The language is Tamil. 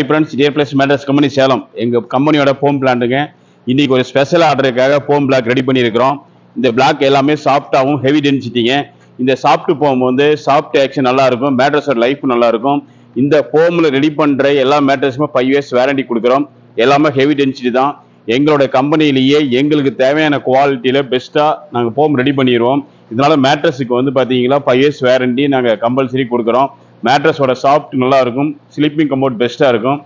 Friends, dear place matters company Salem. எங்கள் கம்பெனியோட ஃபோம் பிளான்ட்டுங்க. இன்றைக்கி ஒரு ஸ்பெஷல் ஆர்டருக்காக ஃபோம் பிளாக் ரெடி பண்ணியிருக்கிறோம். இந்த பிளாக் எல்லாமே சாஃப்டாகவும் ஹெவி டென்சிட்டிங்க. இந்த சாஃப்ட் ஃபோம் வந்து சாஃப்ட் ஆக்ஷன் நல்லாயிருக்கும், மேட்ரஸோட லைஃப் நல்லாயிருக்கும். இந்த ஃபோமில் ரெடி பண்ணுற எல்லா மேட்ரஸுமே 5 இயர்ஸ் வாரண்டி கொடுக்குறோம். எல்லாமே ஹெவி டென்சிட்டி தான். எங்களோட கம்பெனிலேயே எங்களுக்கு தேவையான குவாலிட்டியில் பெஸ்ட்டாக நாங்கள் ஃபோம் ரெடி பண்ணிடுவோம். இதனால் மேட்ரஸுக்கு வந்து பார்த்தீங்கன்னா 5 இயர்ஸ் வாரண்டி நாங்கள் கம்பல்சரி கொடுக்குறோம். மேட்ரஸோட சாஃப்ட் நல்லா இருக்கும், ஸ்லீப்பிங் கம்போர்ட் பெஸ்ட்டாக இருக்கும்.